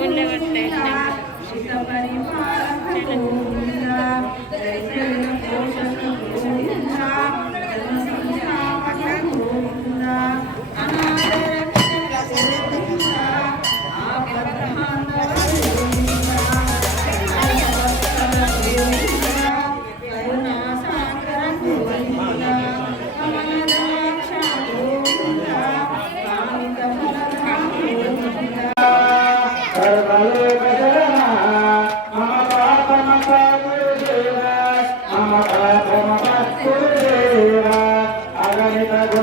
ఉండేవాళ్ళు చెప్పారు దైవ పోష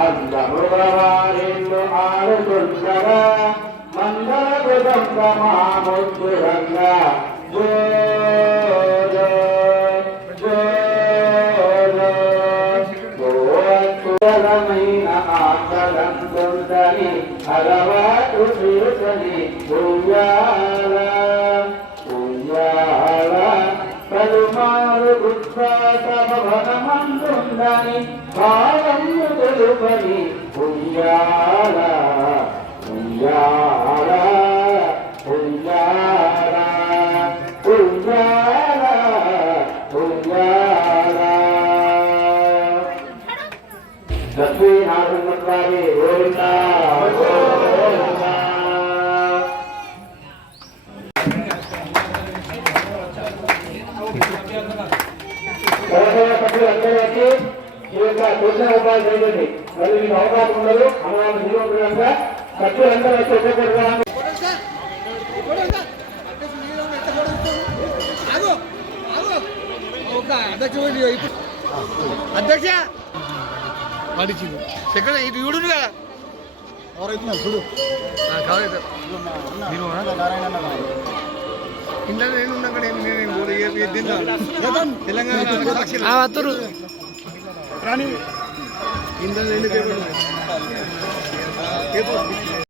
అందములవారిల్లు ఆడుతుండగా మందర మృదంగ మాముద్దురంగా జో జో జో జో గోవత్తులమైన ఆకలంతుందని అలవాటు చేసుని భూయా పలుమారు ఉత్సాహమభనమందుందని భావము తెలుపని ఉయ్యాల ఉయ్యాల ఉయ్యాల ఉయ్యాల ఉయ్యాల లక్ష్మీనారాయణ గోవింద గోవింద. తెలంగాణ సభ్యులందరూ వచ్చి ఈ యొక్క సూచన ఉపాధి చేయండి. మరి మీకు అవకాశం ఉండదు. వచ్చి అధ్యక్ష పడిచింది ఎక్కడ ఇటు చూడు కదా ఎవరైతున్నారు చూడు కావాలి. మీరు ఇంట్లో నేను ఉన్నాక నేను నేను కూడా ఏ- ఏ తింటా. తెలంగాణ రాని ఇంట్లో పేపర్